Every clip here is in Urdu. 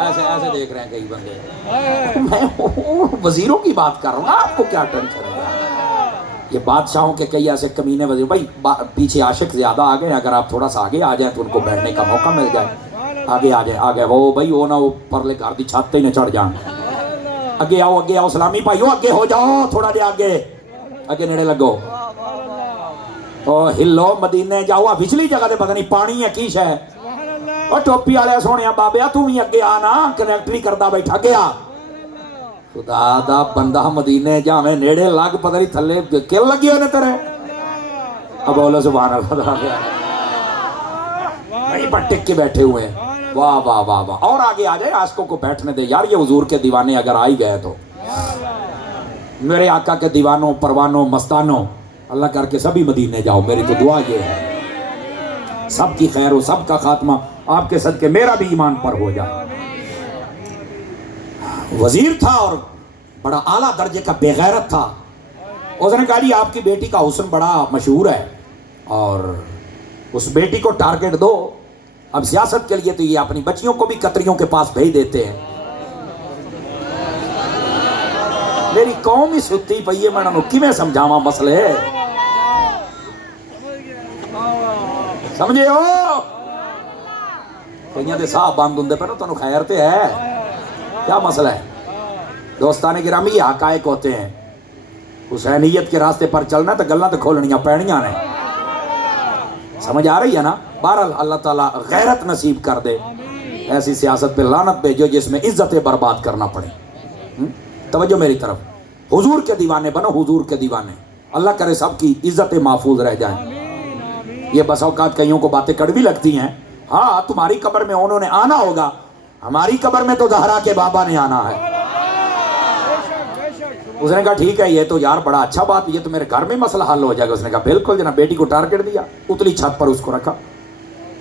ایسے ایسے دیکھ رہے ہیں کئی بندے. میں وزیروں کی بات کر رہا ہوں, آپ کو کیا ٹینشن ہے؟ یہ بادشاہوں کے کئی ایسے کمینے وزیر, بھائی پیچھے عاشق زیادہ آ گئے, اگر آپ تھوڑا سا آگے آ جائیں تو ان کو بیٹھنے کا موقع مل جائے. آگے آ جائیں, آگے وہ بھائی وہ نہ وہ پرلے گھر دی چھت ہی نہ چڑھ جان. اگے آؤ سلامی بھائیو, اگے ہو جاؤ, تھوڑا جہا اگے نیڑے لگو. او ہلو مدینے جاؤ, پچھلی جگہ تے پتہ نہیں پانی ہے کی شے. اور ٹوپی والے سونے بابیا تو بھی اگے آنا, کنیکٹری کردا بیٹھا گیا. خدا دا بندہ مدینے جاویں نیڑے لگ, پتہ نہیں تھلے کل لگی ہونے تیرے. اب بولو سبحان اللہ. وہیں پر ٹک کے بیٹھے ہوئے ہیں. واہ واہ واہ واہ. اور آگے آ جائے, عاشقوں کو بیٹھنے دے یار. یہ حضور کے دیوانے اگر آ ہی گئے تو میرے آقا کے دیوانوں, پروانوں, مستانوں, اللہ کر کے سبھی مدینے جاؤ. میری تو دعا یہ ہے سب کی خیر ہو, سب کا خاتمہ آپ کے صدقے میرا بھی ایمان پر ہو جائے. وزیر تھا اور بڑا اعلیٰ درجے کا بے غیرت تھا. اس نے کہا جی آپ کی بیٹی کا حسن بڑا مشہور ہے اور اس بیٹی کو ٹارگٹ دو. اب سیاست کے لیے تو یہ اپنی بچیوں کو بھی قطریوں کے پاس بھیج دیتے ہیں. میری قوم ہی ستی پئی ہے, میں انہوں کیویں سمجھاواں مسئلے سمجھے ہو. کئیاں دے صاحب بند ہوندے پہ نا, تانوں خیر تے ہے, کیا مسئلہ ہے. دوستان گرامی, یہ حقائق ہوتے ہیں. حسینیت کے راستے پر چلنا تو گلاں تے کھولنیاں پینیاں نے. سمجھ آ رہی ہے نا. بہرحال اللہ تعالیٰ غیرت نصیب کر دے. ایسی سیاست پہ لعنت بھیجو جس میں عزتیں برباد کرنا پڑے. توجہ میری طرف. حضور کے دیوانے بنو, حضور کے دیوانے. اللہ کرے سب کی عزتیں محفوظ رہ جائیں. یہ بس اوقات کئیوں کو باتیں کڑوی لگتی ہیں. ہاں تمہاری قبر میں انہوں نے آنا ہوگا, ہماری قبر میں تو زہرا کے بابا نے آنا ہے. اس نے کہا ٹھیک ہے, یہ تو یار بڑا اچھا بات, یہ تو میرے گھر میں مسئلہ حل ہو جائے گا. اس نے کہا بالکل جناب. بیٹی کو ٹارگٹ دیا, اتلی چھت پر اس کو رکھا.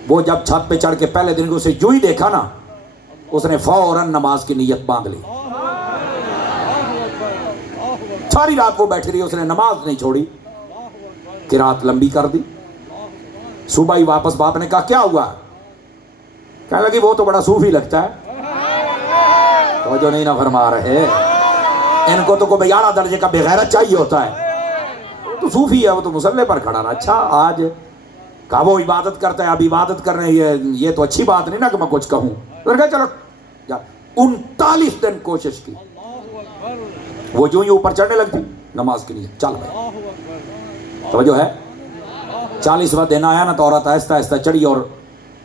وہ جب چھت پہ چڑھ کے پہلے دن کو اسے جو ہی دیکھا نا, اس نے فوراً نماز کی نیت باندھ لی. ساری رات وہ بیٹھی رہی, اس نے نماز نہیں چھوڑی, قرات لمبی کر دی. صبح ہی واپس باپ نے کہا کیا ہوا؟ کہنے لگی وہ تو بڑا صوفی لگتا ہے. توجہ نہیں نہ فرما رہے. ان کو تو کوئی بیارہ درجے کا بے غیرت چاہیے ہوتا ہے. وہ تو صوفی ہے, وہ تو مصلے پر کھڑا رہا. اچھا آج کہا وہ عبادت کرتا ہے, اب عبادت کر رہے ہیں, یہ تو اچھی بات نہیں نا کہ میں کچھ کہوں. تو کہا چلو جا. 39 دن کوشش کی. وہ جو ہی اوپر چڑھنے لگتی, نماز کے لیے چل بھائی. توجہ ہے. 40واں دن آیا نا تو عورت آہستہ آہستہ چڑھی اور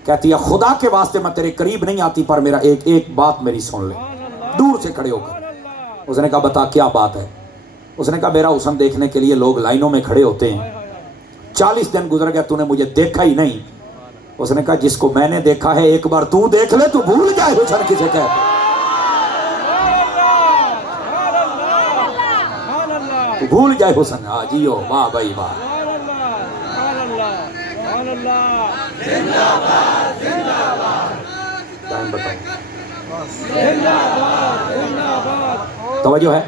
کہتی ہے خدا کے واسطے میں تیرے قریب نہیں آتی, پر میرا ایک بات میری سن لے. دور سے کھڑے ہو کر. اس نے کہا بتا کیا بات ہے. اس نے کہا میرا حسن دیکھنے کے لیے لوگ لائنوں میں کھڑے ہوتے ہیں, 40 دن گزر گیا تو نے مجھے دیکھا ہی نہیں. اس نے کہا جس کو میں نے دیکھا ہے ایک بار تو دیکھ لے, تو بھول جائے حسن کسے کہتے ہیں. تو بھول جائے حسن. ہاں جیو, واہ بھائی واہ. ٹائم بتاؤ. توجہ ہے.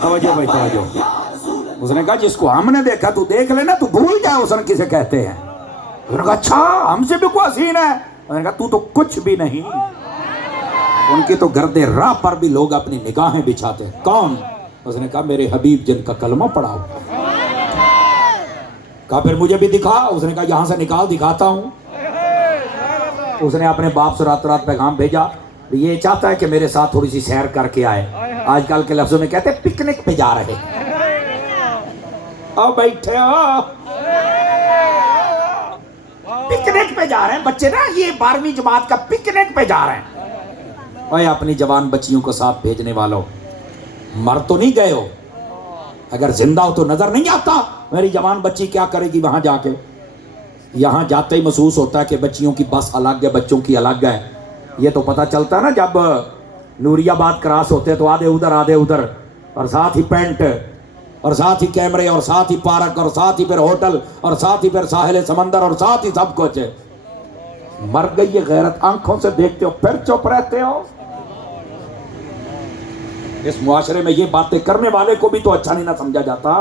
توجہ بھائی توجہ. اس نے کہا جس کو ہم نے دیکھا تو دیکھ لینا, تو بھول جائے حسن کسے کہتے ہیں. اس نے کہا اچھا ہم سے بھی کوئی حسین ہے. اس نے کہا تو تو کچھ بھی نہیں. ان کی تو گرد راہ پر بھی لوگ اپنی نگاہیں بچھاتے ہیں. کون؟ اس نے کہا میرے حبیب جن کا کلمہ پڑھا ہو. کہا پھر مجھے بھی دکھا. اس نے کہا یہاں سے نکال دکھاتا ہوں. اس نے اپنے باپ سے رات رات پیغام بھیجا, یہ چاہتا ہے کہ میرے ساتھ تھوڑی سی سیر کر کے آئے. آج کل کے لفظوں میں کہتے ہیں پکنک پہ جا رہے. آؤ بیٹھے ہو, پکنک پہ جا رہے ہیں بچے نا, یہ 12ویں جماعت کا پکنک پہ جا رہے ہیں. اوے اپنی جوان بچیوں کو ساتھ بھیجنے والوں, مر تو نہیں گئے ہو, اگر زندہ ہو تو نظر نہیں آتا میری جوان بچی کیا کرے گی وہاں جا کے. یہاں جاتے ہی محسوس ہوتا ہے کہ بچیوں کی بس الگ ہے, بچوں کی الگ ہے. یہ تو پتہ چلتا ہے نا جب نوری آباد کراس ہوتے تو آدھے ادھر, اور ساتھ ہی پینٹ, اور ساتھ ہی کیمرے, اور ساتھ ہی پارک, اور ساتھ ہی پھر ہوٹل, اور ساتھ ہی پھر ساحل سمندر, اور ساتھ ہی سب کچھ. مر گئی یہ غیرت. آنکھوں سے دیکھتے ہو پھر چپ رہتے ہو. اس معاشرے میں یہ باتیں کرنے والے کو بھی تو اچھا نہیں نہ سمجھا جاتا.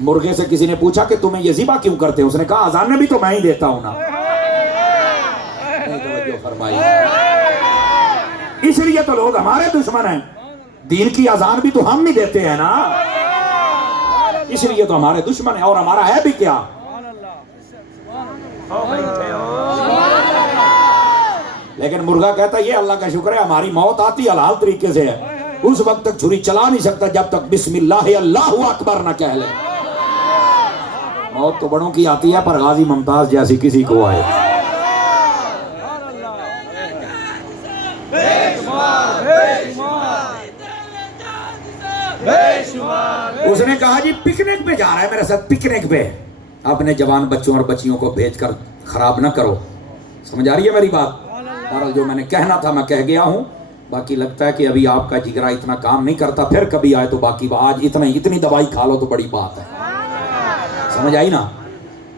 مرغے سے کسی نے پوچھا کہ تمہیں یہ ذبح کیوں کرتے ہو؟ اس نے کہا اذانیں بھی تو میں ہی دیتا ہوں نا. توجہ فرمائی. اس لیے تو لوگ ہمارے دشمن ہیں. دین کی اذان بھی تو ہم ہی دیتے ہیں نا, اس لیے تو ہمارے دشمن ہیں. اور ہمارا ہے بھی کیا؟ لیکن مرغا کہتا ہے یہ اللہ کا شکر ہے ہماری موت آتی حلال طریقے سے ہے. اس وقت تک چھری چلا نہیں سکتا جب تک بسم اللہ اللہ اکبر نہ کہہ لے. موت تو بڑوں کی آتی ہے پر غازی ممتاز جیسی کسی کو آئے. اس نے کہا جی پکنک پہ جا رہا ہے میرے ساتھ, پکنک پہ. اپنے جوان بچوں اور بچیوں کو بھیج کر خراب نہ کرو. سمجھ آ رہی ہے میری بات؟ اور جو میں نے کہنا تھا میں کہہ گیا ہوں. باقی لگتا ہے کہ ابھی آپ کا جگرا اتنا کام نہیں کرتا, پھر کبھی آئے تو باقی آج اتنی دوائی کھا لو تو بڑی بات ہے. سمجھ آئی نا؟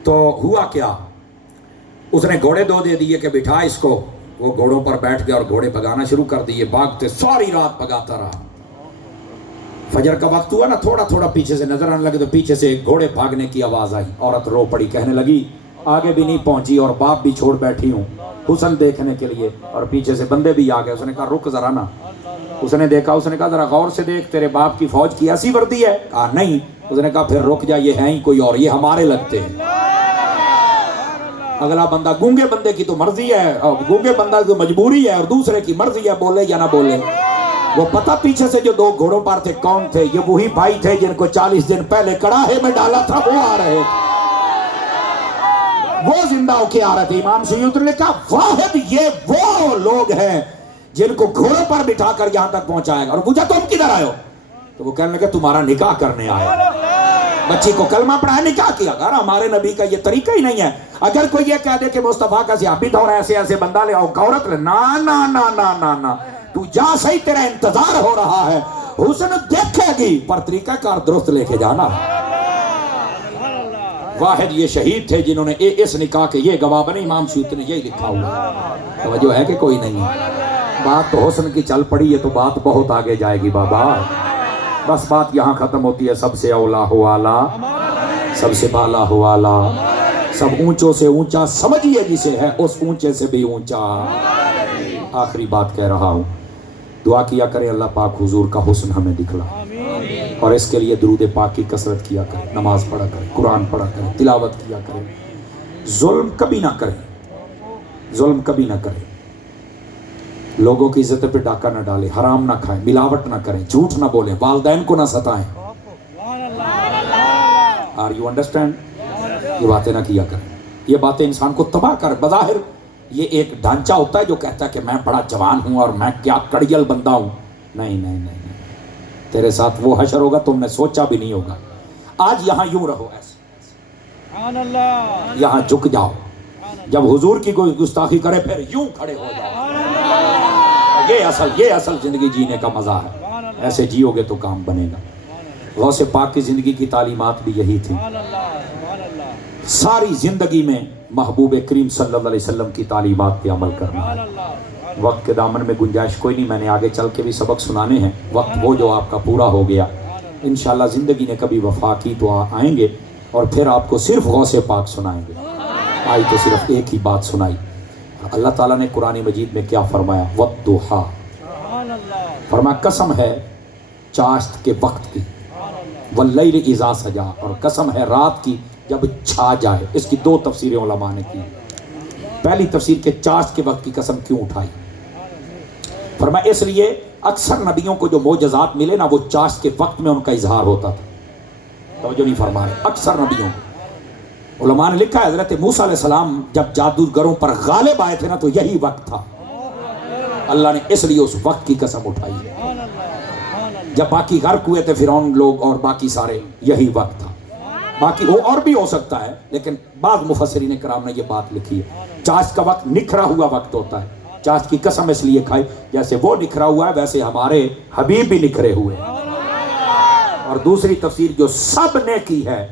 تو ہوا کیا, اس نے گھوڑے دو دے دیے کہ بٹھا اس کو. وہ گھوڑوں پر بیٹھ گیا اور گھوڑے بھگانا شروع کر دیے. بھاگتے ساری رات بھگاتا رہا. فجر کا وقت ہوا نا, تھوڑا تھوڑا پیچھے سے نظر آنے لگے تو پیچھے سے گھوڑے بھاگنے کی آواز آئی. عورت رو پڑی, کہنے لگی آگے بھی نہیں پہنچی اور باپ بھی چھوڑ بیٹھی ہوں حسن دیکھنے کے لیے, اور پیچھے سے بندے بھی آ گئے. اس نے کہا رک ذرا نا. اس نے دیکھا, اس نے کہا ذرا غور سے دیکھ, تیرے باپ کی فوج کی ایسی وردی ہے؟ کہا نہیں. اس نے کہا پھر رک جا, یہ ہیں ہی کوئی اور, یہ ہمارے لگتے ہیں. اگلا بندہ, گونگے بندے کی تو مرضی ہے, اور گونگے بندہ کی مجبوری ہے, اور دوسرے کی مرضی ہے بولے یا نہ بولے. وہ پتہ پیچھے سے جو دو گھوڑوں پر تھے کون تھے؟ یہ وہی بھائی تھے جن کو 40 دن پہلے کڑاہے میں ڈالا تھا, وہ آ رہے تھے. وہ زندہ ہو کے آ رہے تھے. امام سیوطی نے کہا واحد یہ وہ لوگ ہیں جن کو گھوڑوں پر بٹھا کر یہاں تک پہنچائے گا. اور پوچھا تم کدھر آئے ہو؟ تو وہ کہنے لگے تمہارا نکاح کرنے آئے. بچی کو کلمہ پڑھایا, نکاح کیا. اگر ہمارے نبی کا یہ طریقہ ہی نہیں ہے. اگر کوئی یہ کہہ دے کہ مصطفیٰ کا ثابت ہو رہا ہے ایسے ایسے بندہ لے آؤ, عورت لے, نا نا نا نا نا نا, تو جا صحیح, تیرا انتظار ہو رہا ہے. حسن دیکھے گی پر طریقہ کار درست لے کے جانا. واحد یہ شہید تھے جنہوں نے اس نکاح کے یہ گواہ بنے. امام سیوطی نے یہی لکھا ہوا. توجہ ہے کہ کوئی نہیں ہے؟ بات تو حسن کی چل پڑی ہے تو بات بہت آگے جائے گی بابا. بس بات یہاں ختم ہوتی ہے. سب سے اولا ہو آلہ, سب سے بالا ہو آلہ, سب اونچوں سے اونچا سمجھیے جسے ہے اس اونچے سے بھی اونچا. آخری بات کہہ رہا ہوں, دعا کیا کرے اللہ پاک حضور کا حسن ہمیں دکھلا, اور اس کے لیے درود پاک کی کثرت کیا کرے, نماز پڑھا کرے, قرآن پڑھا کرے, تلاوت کیا کرے. ظلم کبھی نہ کرے, ظلم کبھی نہ کرے. لوگوں کی عزت پہ ڈاکہ نہ ڈالے, حرام نہ کھائیں, ملاوٹ نہ کریں, جھوٹ نہ بولیں, والدین کو نہ ستائیں. Are you understand? یہ باتیں نہ کیا کریں. یہ باتیں انسان کو تباہ کر. بظاہر یہ ایک ڈھانچہ ہوتا ہے جو کہتا ہے کہ میں بڑا جوان ہوں اور میں کیا کڑیل بندہ ہوں. نہیں نہیں نہیں, تیرے ساتھ وہ حشر ہوگا تم نے سوچا بھی نہیں ہوگا. آج یہاں یوں رہو, ایسے یہاں جھک جاؤ. جب حضور کی کوئی گستاخی کرے پھر یوں کھڑے ہو جاؤ. یہ اصل زندگی جینے کا مزہ ہے. ایسے جیو گے تو کام بنے گا. غوث پاک کی زندگی کی تعلیمات بھی یہی تھی. ساری زندگی میں محبوب کریم صلی اللہ علیہ وسلم کی تعلیمات پہ عمل کرنا ہے. وقت کے دامن میں گنجائش کوئی نہیں, میں نے آگے چل کے بھی سبق سنانے ہیں. وقت وہ جو آپ کا پورا ہو گیا, انشاءاللہ زندگی نے کبھی وفا کی تو آئیں گے اور پھر آپ کو صرف غوث پاک سنائیں گے. آئی تو صرف ایک ہی بات سنائی. اللہ تعالیٰ نے قرآن مجید میں کیا فرمایا؟ والضحیٰ, فرمایا قسم ہے چاشت کے وقت کی, واللیل اذا سجا, اور قسم ہے رات کی جب چھا جائے. اس کی دو تفسیریں علماء نے کی. پہلی تفسیر کے چاشت کے وقت کی قسم کیوں اٹھائی؟ فرمایا اس لیے اکثر نبیوں کو جو معجزات ملے نا وہ چاشت کے وقت میں ان کا اظہار ہوتا تھا. توجہ نہیں فرما رہے. اکثر نبیوں, علماء نے لکھا ہے حضرت موسیٰ علیہ السلام جب جادوگروں پر غالب آئے تھے نا تو یہی وقت تھا. اللہ نے اس لیے اس وقت کی قسم اٹھائی. جب باقی غرق ہوئے تھے فرعون لوگ اور باقی سارے, یہی وقت تھا. باقی وہ اور بھی ہو سکتا ہے لیکن بعض مفسرین کرام نے یہ بات لکھی ہے. چاشت کا وقت نکھرا ہوا وقت ہوتا ہے. چاشت کی قسم اس لیے کھائی جیسے وہ نکھرا ہوا ہے ویسے ہمارے حبیب بھی نکھرے ہوئے. اور دوسری تفسیر جو سب نے کی ہے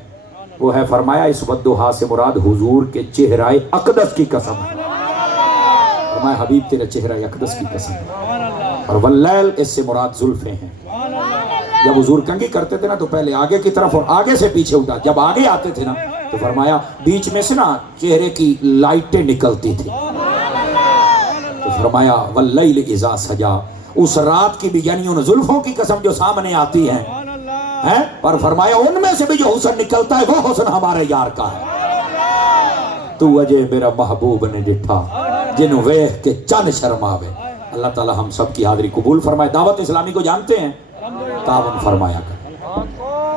وہ ہے, فرمایا اس والضحیٰ سے مراد حضور کے چہرہ اقدس کی قسم ہے. فرمایا حبیب تیرے چہرہ اقدس کی قسم ہے. اور واللیل اس سے مراد زلفیں ہیں. جب حضور کنگھی کرتے تھے نا تو پہلے آگے کی طرف اور آگے سے پیچھے اٹھا. جب آگے آتے تھے نا تو فرمایا بیچ میں سے نا چہرے کی لائٹیں نکلتی تھی. تو فرمایا واللیل اذا سجا، اس رات کی بھی، یعنی ان زلفوں کی قسم جو سامنے آتی ہیں پر فرمایا ان میں سے بھی جو حسن نکلتا ہے وہ حسن ہمارے یار کا ہے. تو اجے میرا محبوب نے ڈٹھا جنہوں ویخ کے چند شرماوے. اللہ تعالی ہم سب کی حاضری قبول فرمائے. دعوت اسلامی کو جانتے ہیں؟ تعاون فرمایا کر.